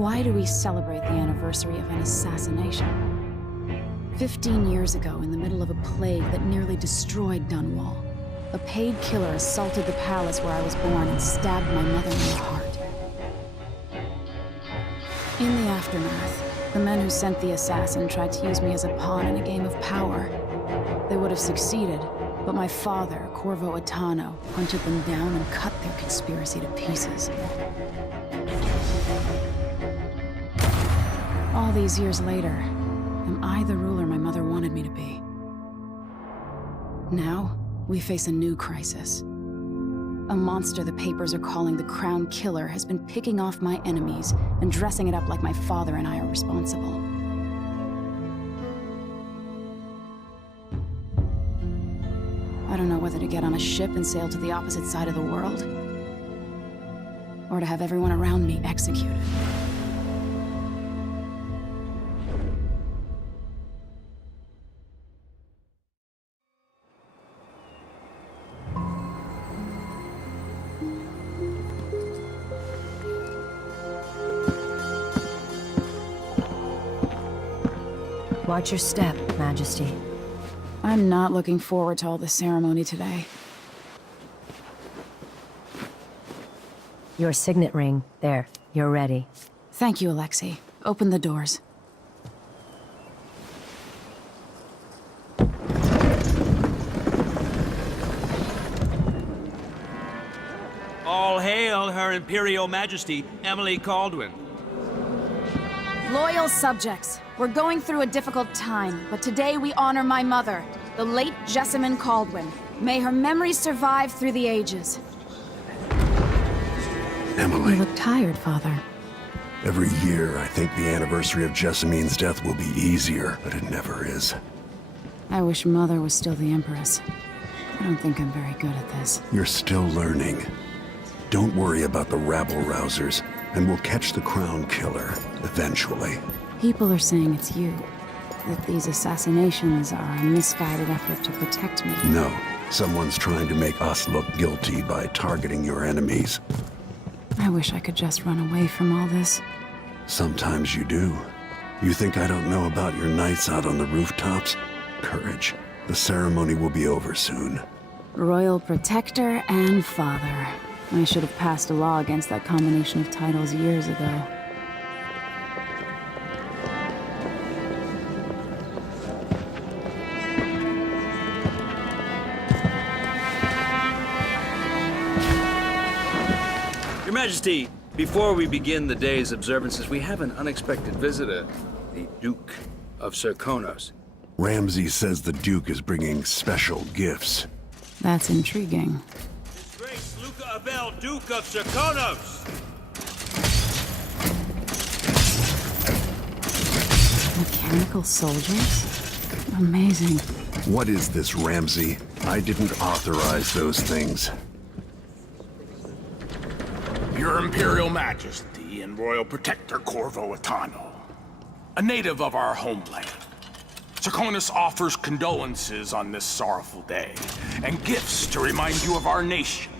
Why do we celebrate the anniversary of an assassination? 15 years ago, in the middle of a plague that nearly destroyed Dunwall, a paid killer assaulted the palace where I was born and stabbed my mother in the heart. In the aftermath, the men who sent the assassin tried to use me as a pawn in a game of power. They would have succeeded, but my father, Corvo Attano, hunted them down and cut their conspiracy to pieces. All these years later, am I the ruler my mother wanted me to be? Now, we face a new crisis. A monster the papers are calling the Crown Killer has been picking off my enemies and dressing it up like my father and I are responsible. I don't know whether to get on a ship and sail to the opposite side of the world, or to have everyone around me executed. Watch your step, Majesty. I'm not looking forward to all the ceremony today. Your signet ring. There, you're ready. Thank you, Alexei. Open the doors. All hail Her Imperial Majesty, Emily Kaldwin. Loyal subjects, we're going through a difficult time, but today we honor my mother, the late Jessamine Kaldwin. May her memory survive through the ages. Emily. You look tired, Father. Every year, I think the anniversary of Jessamine's death will be easier, but it never is. I wish Mother was still the Empress. I don't think I'm very good at this. You're still learning. Don't worry about the rabble-rousers, and we'll catch the Crown Killer, eventually. People are saying it's you. That these assassinations are a misguided effort to protect me. No, someone's trying to make us look guilty by targeting your enemies. I wish I could just run away from all this. Sometimes you do. You think I don't know about your nights out on the rooftops? Courage. The ceremony will be over soon. Royal Protector and Father. I should have passed a law against that combination of titles years ago. Your Majesty, before we begin the day's observances, we have an unexpected visitor, the Duke of Serkonos. Ramsay says the Duke is bringing special gifts. That's intriguing. His Grace Luca Abel, Duke of Serkonos! Mechanical soldiers? Amazing. What is this, Ramsay? I didn't authorize those things. Your Imperial Majesty and Royal Protector Corvo Attano, a native of our homeland. Serkonos offers condolences on this sorrowful day, and gifts to remind you of our nation,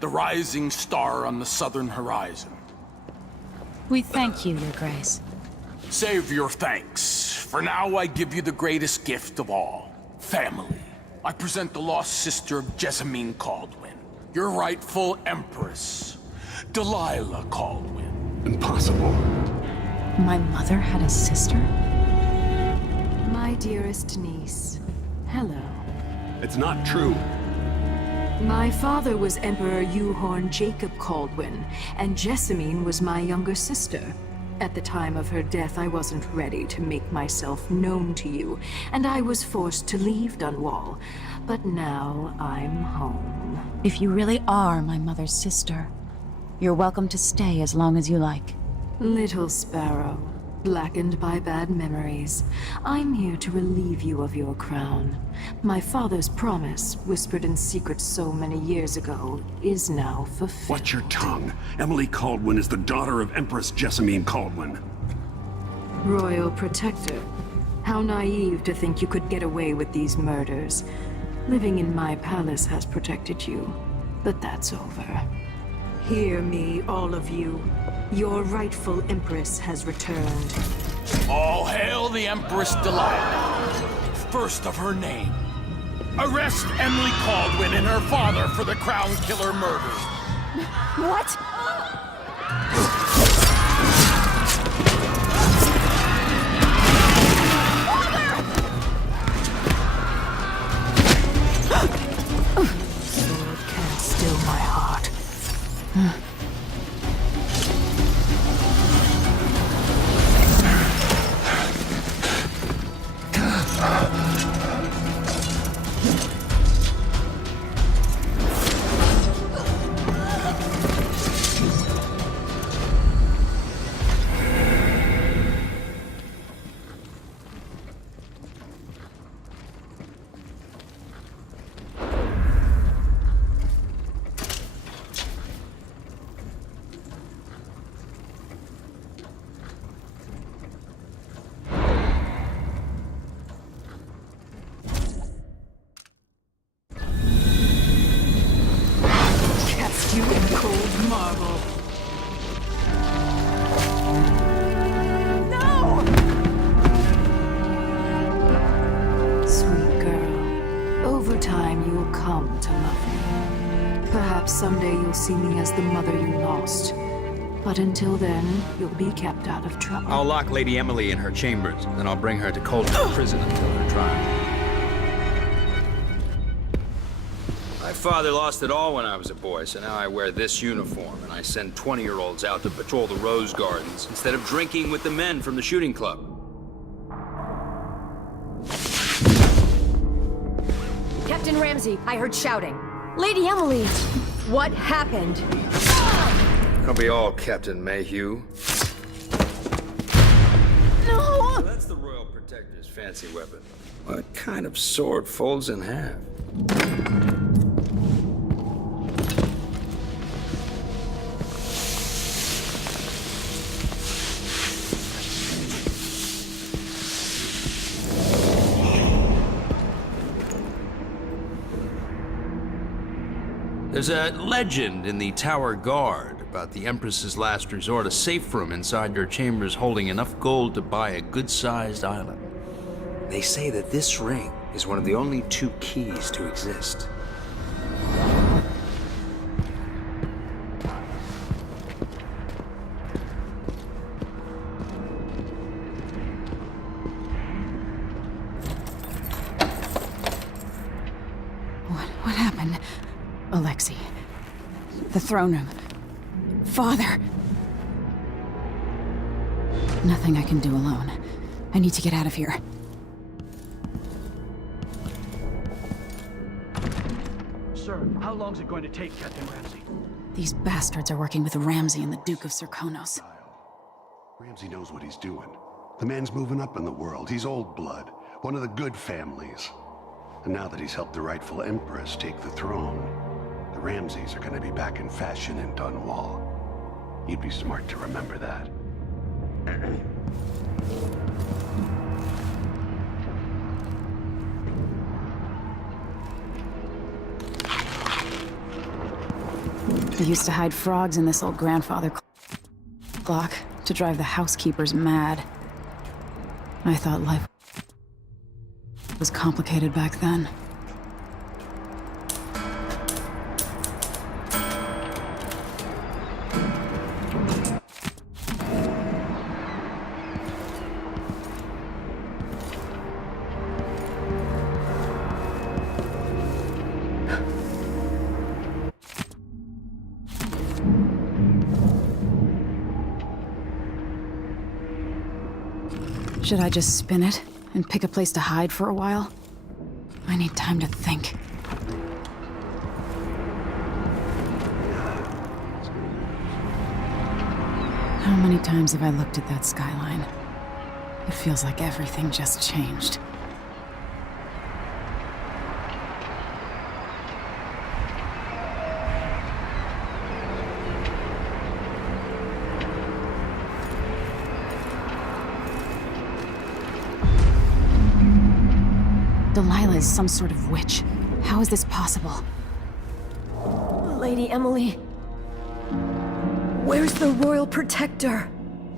the rising star on the southern horizon. We thank you, Your Grace. Save your thanks. For now, I give you the greatest gift of all, family. I present the lost sister of Jessamine Kaldwin, your rightful Empress, Delilah Kaldwin. Impossible. My mother had a sister? My dearest niece, hello. It's not true. My father was Emperor Euhorn Jacob Kaldwin, and Jessamine was my younger sister. At the time of her death, I wasn't ready to make myself known to you, and I was forced to leave Dunwall. But now I'm home. If you really are my mother's sister, you're welcome to stay as long as you like. Little sparrow, blackened by bad memories, I'm here to relieve you of your crown. My father's promise, whispered in secret so many years ago, is now fulfilled. Watch your tongue. Emily Kaldwin is the daughter of Empress Jessamine Kaldwin. Royal Protector, how naive to think you could get away with these murders. Living in my palace has protected you, but that's over. Hear me, all of you. Your rightful Empress has returned. All hail the Empress Delilah, first of her name. Arrest Emily Caldwin and her father for the Crown Killer murder. What? Sword can't still my heart. Cast you in cold marble. Sweet girl, over time you will come to love me. Perhaps someday you'll see me as the mother you lost. But until then, you'll be kept out of trouble. I'll lock Lady Emily in her chambers, then I'll bring her to Coldstream Prison until her trial. My father lost it all when I was a boy, so now I wear this uniform, and I send 20-year-olds out to patrol the rose gardens instead of drinking with the men from the shooting club. Captain Ramsey, I heard shouting. Lady Emily! What happened? Don't be all Captain Mayhew. No! So that's the Royal Protector's fancy weapon. What kind of sword folds in half? There's a legend in the Tower Guard about the Empress's last resort, a safe room inside your chambers holding enough gold to buy a good-sized island. They say that this ring is one of the only 2 keys to exist. What happened? Alexei. The throne room. Father! Nothing I can do alone. I need to get out of here. Sir, how long's it going to take, Captain Ramsey? These bastards are working with Ramsey and the Duke of Serkonos. Ramsey knows what he's doing. The man's moving up in the world. He's old blood, one of the good families. And now that he's helped the rightful Empress take the throne, the Ramseys are gonna be back in fashion in Dunwall. You'd be smart to remember that. They used to hide frogs in this old grandfather clock to drive the housekeepers mad. I thought life was complicated back then. Should I just spin it and pick a place to hide for a while? I need time to think. How many times have I looked at that skyline? It feels like everything just changed. Delilah is some sort of witch. How is this possible? Lady Emily. Where's the Royal Protector?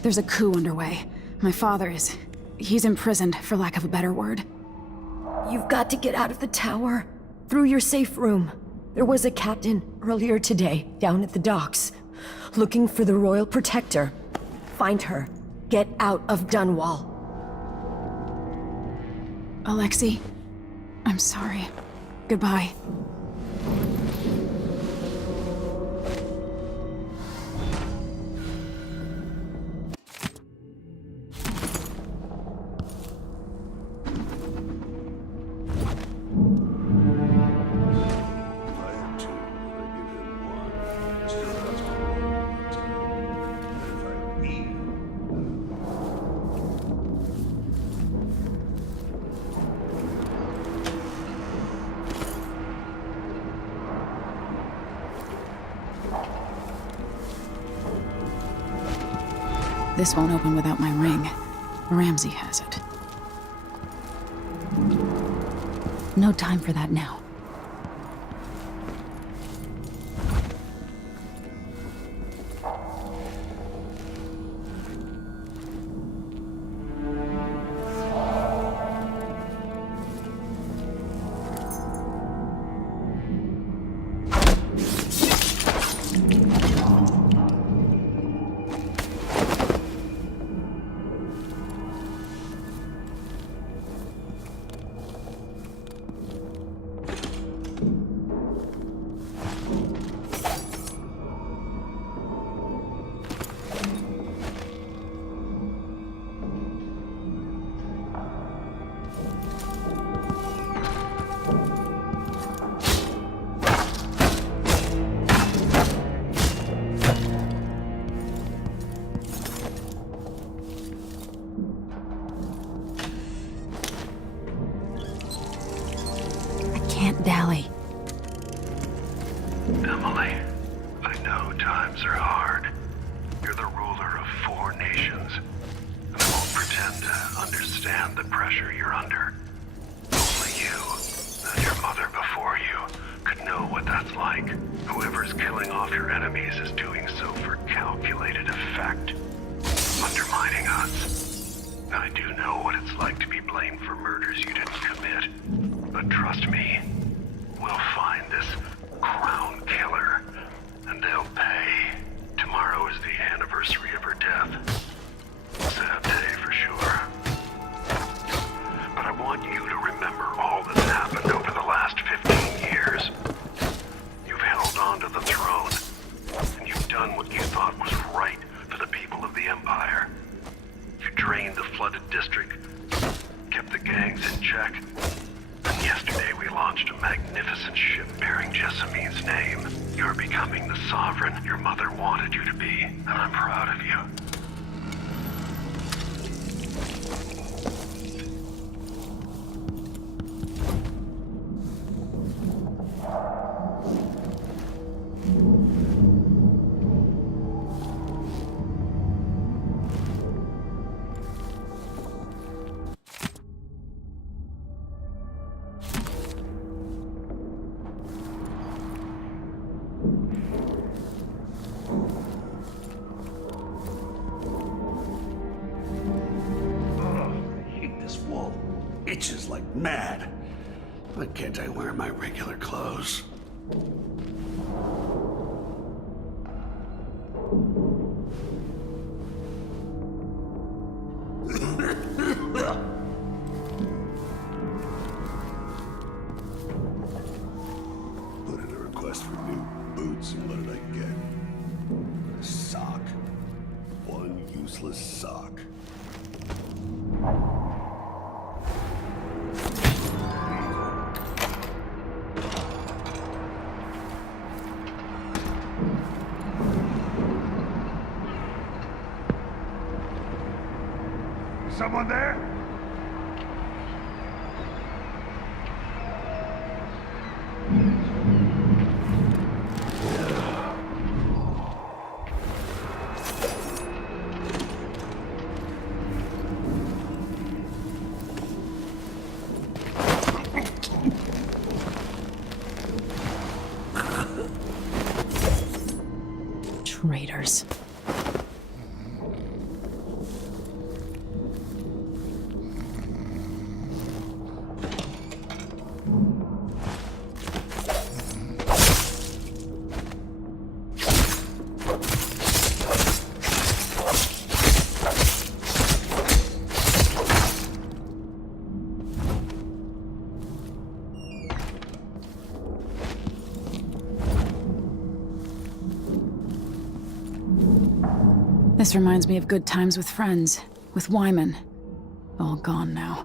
There's a coup underway. My father is... he's imprisoned, for lack of a better word. You've got to get out of the tower. Through your safe room. There was a captain earlier today, down at the docks, looking for the Royal Protector. Find her. Get out of Dunwall. Alexei, I'm sorry. Goodbye. This won't open without my ring. Ramsey has it. No time for that now. Dally. Emily, I know times are hard. You're the ruler of 4 nations. And I won't pretend to understand the pressure you're under. Only you, and your mother before you, could know what that's like. Whoever's killing off your enemies is doing so for calculated effect. Undermining us. I do know what it's like to be blamed for murders you didn't commit. But trust me, we'll find this crown killer, and they'll pay. Tomorrow is the anniversary of her death. Sad day for sure. But I want you to remember all that's happened over the last 15 years. You've held on to the throne, and you've done what you thought was right for the people of the Empire. You drained the flooded district, kept the gangs in check. And yesterday we launched a magnificent ship bearing Jessamine's name. You're becoming the sovereign your mother wanted you to be, and I'm proud of you. Itches like mad. Why can't I wear my regular clothes? Put in a request for new boots, and what did I get? A sock. One useless sock. Someone there? Traitors. This reminds me of good times with friends, with Wyman. All gone now.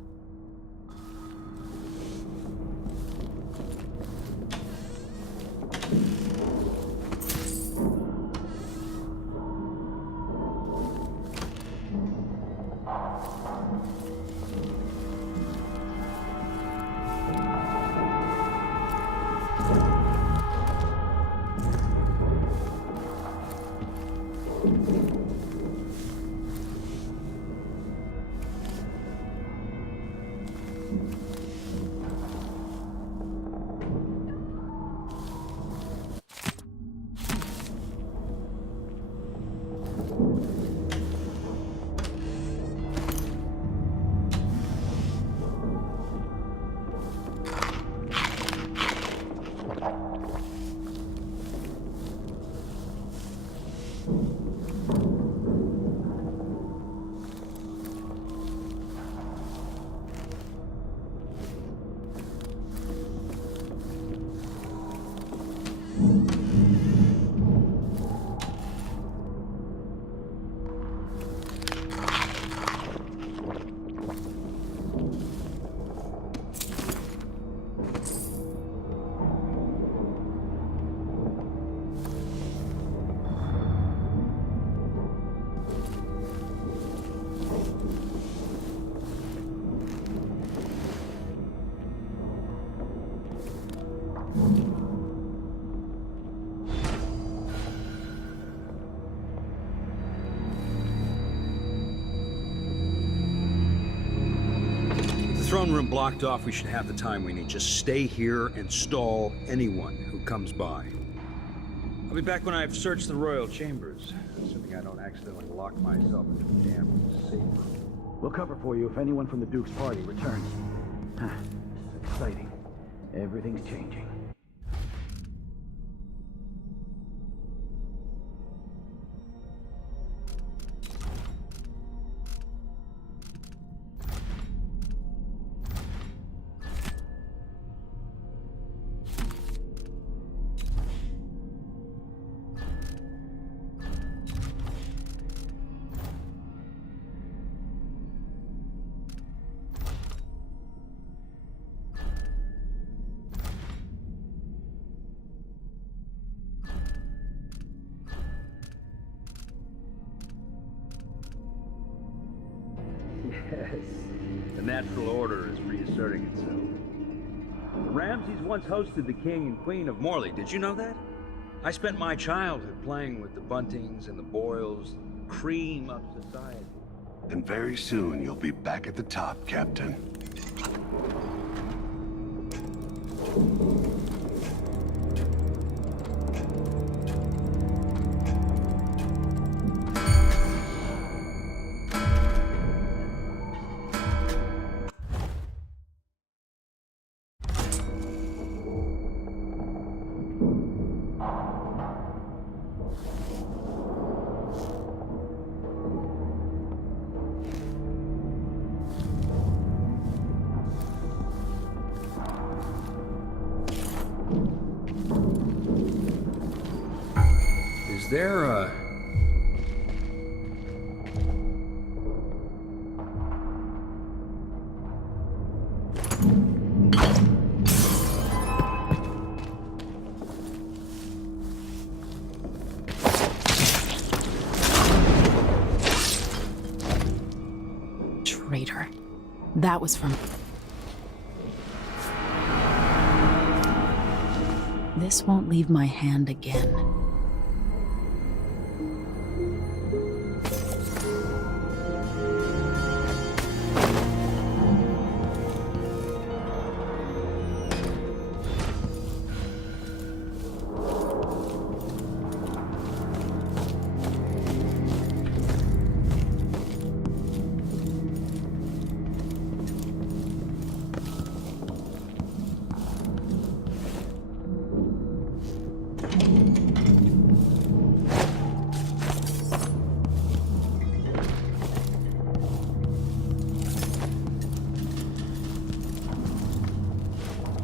Throne room blocked off, we should have the time we need. Just stay here and stall anyone who comes by. I'll be back when I've searched the royal chambers, assuming I don't accidentally lock myself into the damn safe room. We'll cover for you if anyone from the Duke's party returns. This is exciting. Everything's changing. Yes, the natural order is reasserting itself. The Ramseys once hosted the king and queen of Morley. Did you know that? I spent my childhood playing with the Buntings and the Boyles, the cream of society. And very soon you'll be back at the top, Captain. Is there a... Traitor. That was from... This won't leave my hand again.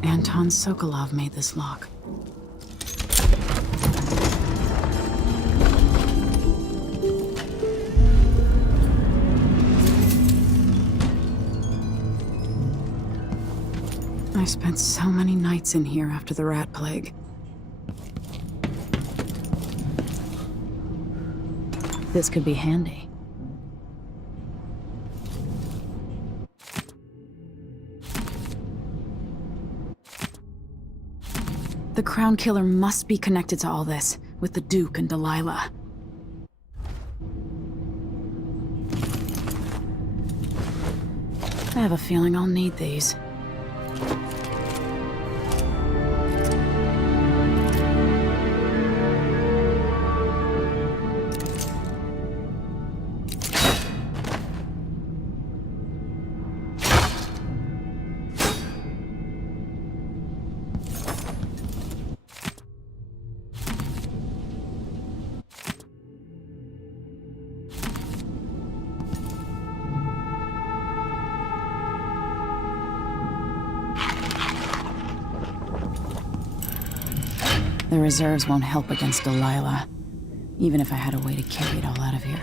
Anton Sokolov made this lock. spent so many nights in here after the rat plague. This could be handy. The Crown Killer must be connected to all this, with the Duke and Delilah. I have a feeling I'll need these. The reserves won't help against Delilah, even if I had a way to carry it all out of here.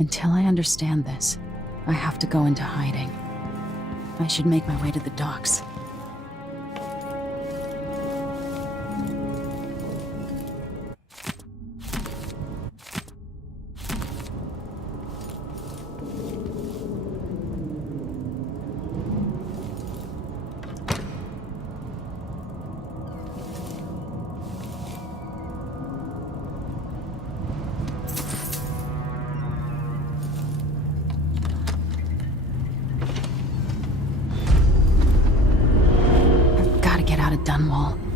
Until I understand this, I have to go into hiding. I should make my way to the docks. Dunwall.